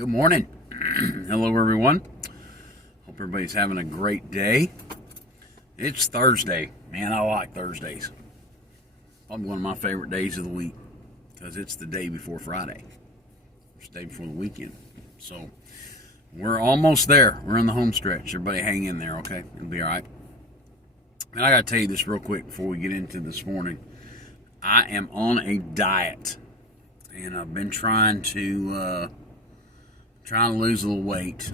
Good morning. Hello, everyone. Hope everybody's having a great day. It's Thursday. Man, I like Thursdays. Probably one of my favorite days of the week because it's the day before Friday. It's the day before the weekend. So we're almost there. We're in the home stretch. Everybody hang in there, okay? It'll be all right. And I got to tell you this real quick before we get into this morning. I am on a diet, and I've been trying to lose a little weight.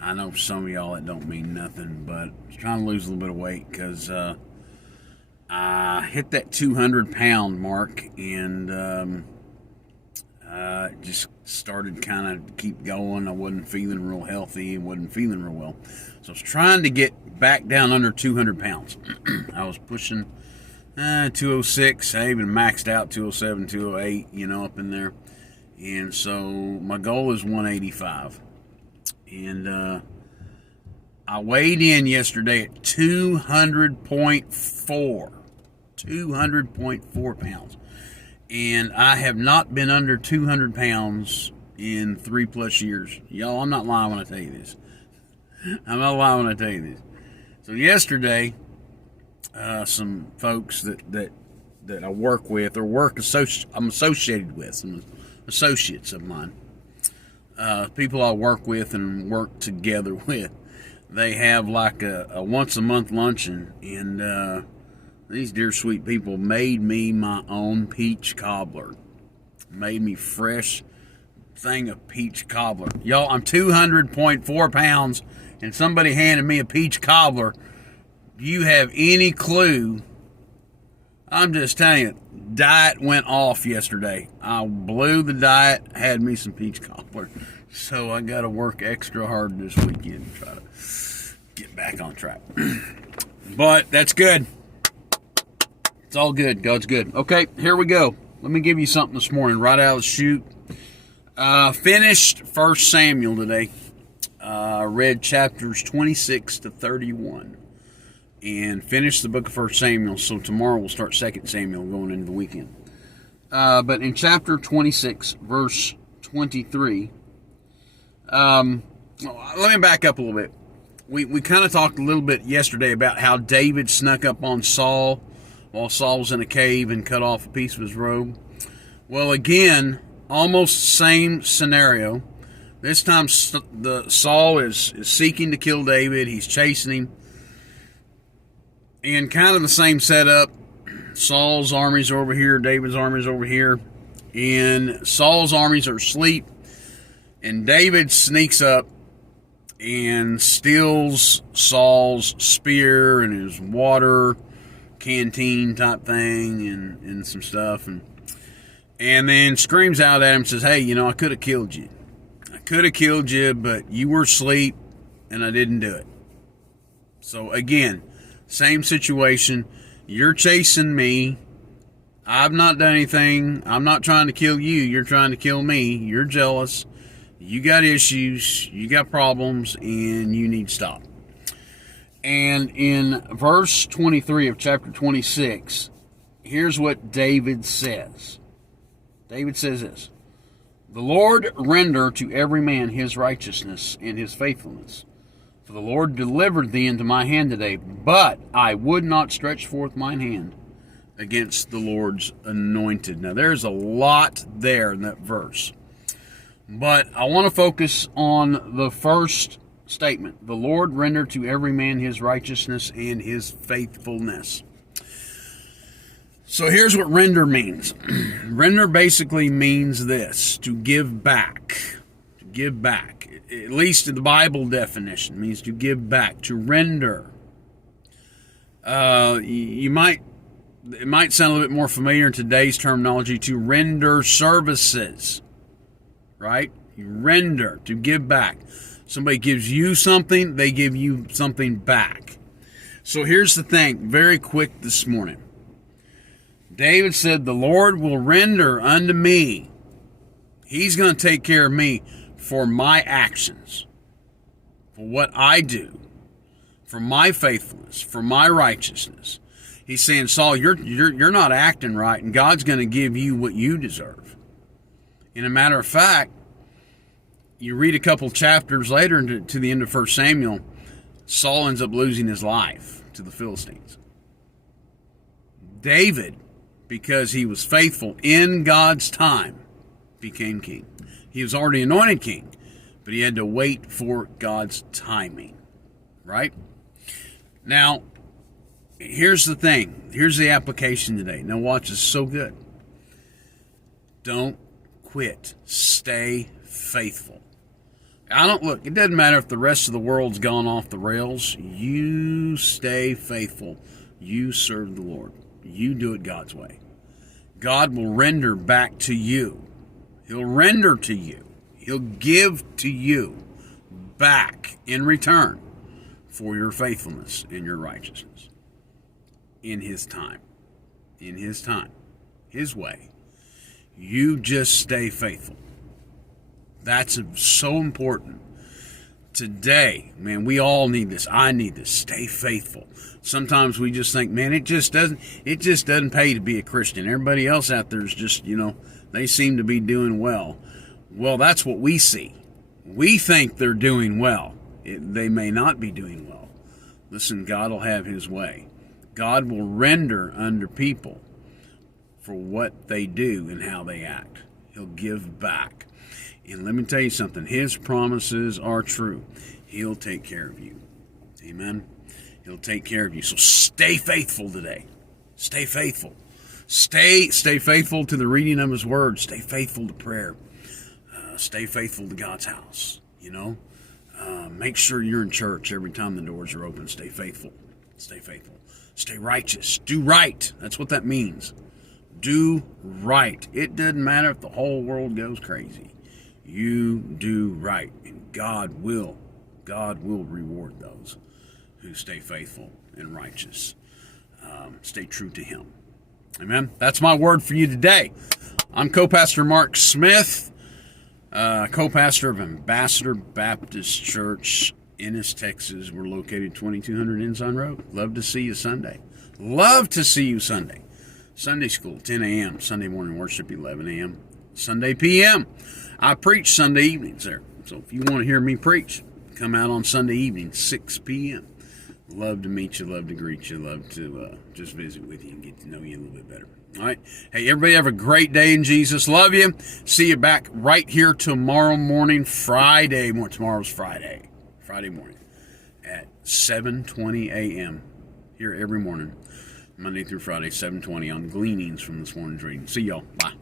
I know for some of y'all that don't mean nothing, but I'm trying to lose a little bit of weight because I hit that 200-pound mark and just started kind of keep going. I wasn't feeling real healthy and wasn't feeling real well. So I was trying to get back down under 200 pounds. I was pushing 206. I even maxed out 207, 208, up in there. And so my goal is 185. And I weighed in yesterday at 200.4. 200.4 pounds. And I have not been under 200 pounds in 3+ years. Y'all, I'm not lying when I tell you this. I'm not lying when I tell you this. So yesterday, some folks that I work with or I'm associated with, some associates of mine, people I work with and work together with, they have like a once a month luncheon, and these dear sweet people made me my own peach cobbler. Made me fresh thing of peach cobbler. Y'all, I'm 200.4 pounds, and somebody handed me a peach cobbler. Do you have any clue? I'm just telling you, diet went off yesterday. I blew the diet, had me some peach cobbler. So I got to work extra hard this weekend to try to get back on track. But that's good. It's all good. God's good. Okay, here we go. Let me give you something this morning right out of the chute. Finished 1 Samuel today. Read chapters 26 to 31. And finished the book of 1 Samuel. So tomorrow we'll start 2 Samuel going into the weekend. But in chapter 26, verse 23, let me back up a little bit. We kind of talked a little bit yesterday about how David snuck up on Saul while Saul was in a cave and cut off a piece of his robe. Well, again, almost same scenario. This time Saul is seeking to kill David. He's chasing him. And kind of the same setup. Saul's armies are over here, David's armies over here. And Saul's armies are asleep. And David sneaks up and steals Saul's spear and his water canteen type thing and some stuff. And then screams out at him and says, hey, I could have killed you. I could have killed you, but you were asleep and I didn't do it. So again, same situation. You're chasing me. I've not done anything. I'm not trying to kill you. You're trying to kill me. You're jealous. You got issues. You got problems, and you need to stop. And in verse 23 of chapter 26, here's what David says. David says this: the Lord render to every man his righteousness and his faithfulness. For the Lord delivered thee into my hand today, but I would not stretch forth mine hand against the Lord's anointed. Now, there's a lot there in that verse. But I want to focus on the first statement. The Lord rendered to every man his righteousness and his faithfulness. So here's what render means. Render basically means this: to give back. To give back. At least in the Bible definition, means to give back, to render. It might sound a little bit more familiar in today's terminology, to render services, right? You render, to give back. Somebody gives you something, they give you something back. So here's the thing, very quick this morning. David said, the Lord will render unto me. He's going to take care of me for my actions, for what I do, for my faithfulness, for my righteousness. He's saying, Saul, you're not acting right, and God's going to give you what you deserve. And a matter of fact, you read a couple chapters later to the end of 1 Samuel, Saul ends up losing his life to the Philistines. David, because he was faithful in God's time, became king. He was already anointed king, but he had to wait for God's timing, right? Now, here's the thing. Here's the application today. Now watch, this is so good. Don't quit. Stay faithful. Look, it doesn't matter if the rest of the world's gone off the rails. You stay faithful. You serve the Lord. You do it God's way. God will render back to you. He'll render to you. He'll give to you back in return for your faithfulness and your righteousness. In His time. In His time. His way. You just stay faithful. That's so important. Today, man, we all need this. I need this. Stay faithful. Sometimes we just think, man, it just doesn't pay to be a Christian. Everybody else out there is just, they seem to be doing well. Well, that's what we see. We think they're doing well. They may not be doing well. Listen, God will have His way. God will render unto people for what they do and how they act. He'll give back. And let me tell you something. His promises are true. He'll take care of you. Amen. He'll take care of you. So stay faithful today. Stay faithful. Stay faithful to the reading of His Word. Stay faithful to prayer. Stay faithful to God's house. Make sure you're in church every time the doors are open. Stay faithful. Stay faithful. Stay righteous. Do right. That's what that means. Do right. It doesn't matter if the whole world goes crazy. You do right, and God will reward those who stay faithful and righteous. Stay true to Him. Amen. That's my word for you today. I'm Co-Pastor Marc Smith, co-pastor of Ambassador Baptist Church, Ennis, Texas. We're located 2200 Ensign Road. Love to see you Sunday. Love to see you Sunday. Sunday school, 10 a.m. Sunday morning worship, 11 a.m. Sunday p.m. I preach Sunday evenings there. So if you want to hear me preach, come out on Sunday evening, 6 p.m. Love to meet you, love to greet you, love to just visit with you and get to know you a little bit better. All right. Hey, everybody have a great day in Jesus. Love you. See you back right here tomorrow morning, Friday. Tomorrow's Friday. Friday morning at 7:20 a.m. here every morning, Monday through Friday, 7:20 on Gleanings from this morning's reading. See y'all. Bye.